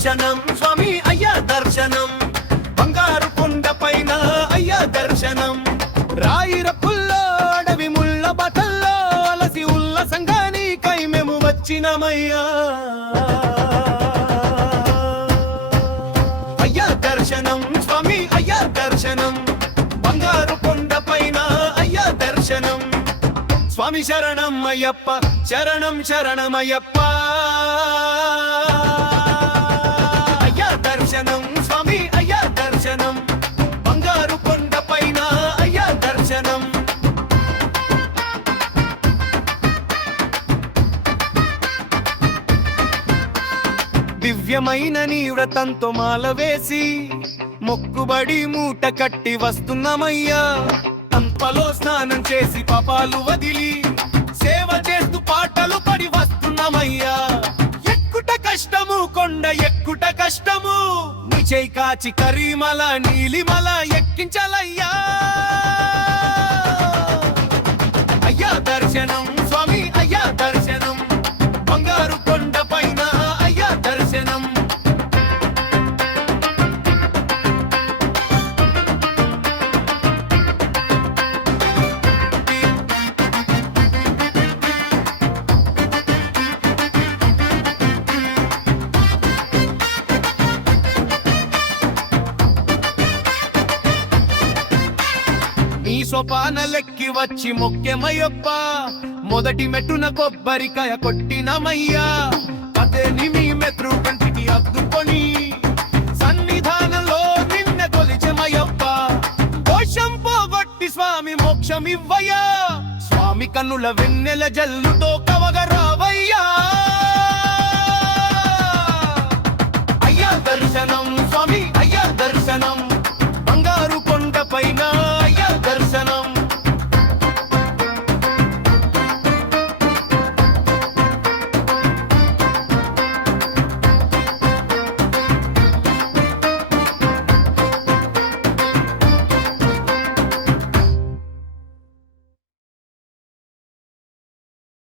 దర్శనం స్వామి అయ్యా దర్శనం బంగారు కొండ పైన అయ్యా దర్శనం రాయిర పుల్లో అడవి ముళ్ళ బటల్లో అలసి ఉల్లసంగా నీకై మేము వచ్చినమయ్యా అయ్యా దర్శనం స్వామి అయ్యా దర్శనం బంగారు కొండ పైన అయ్యా దర్శనం స్వామి శరణం అయ్యప్ప శరణం శరణమయ్యప్ప అయ్యా దర్శనం స్వామి అయ్యా దర్శనం బంగారు కొండ పైన అయ్యా దర్శనం దివ్యమైన నీ వ్రతంతో మాల వేసి మొక్కుబడి మూట కట్టి వస్తున్నామయ్యా అంపలో స్నానం చేసి పాపాలు వదిలి సేవ చేస్తూ పాటలు పడి వస్తున్నామయ్యా ఎక్కుట కష్టము కొండ ఎక్కుట కష్టము నీ చేయి కాచి కరీమల నీలిమల ఎక్కించాలయ్యా అయ్యా దర్శనం స్వామి అయ్యా దర్శనం బంగారు కొండ పైన అయ్యా దర్శనం నీ సోపానలెక్కి వచ్చి మొక్కెమయ్యప్ప మొదటి మెట్టున కొబ్బరికాయ కొట్టినమయ్యా అదేని మీ మెత్రు కంటికి అద్దుకొని సన్నిధానంలో నిన్న కొలిచెమయ్యప్ప దోషం పోగొట్టి స్వామి మోక్షమివ్వయ్యా స్వామి కన్నుల వెన్నెల జల్లుతో కవగరావయ్యా అయ్యా దర్శనం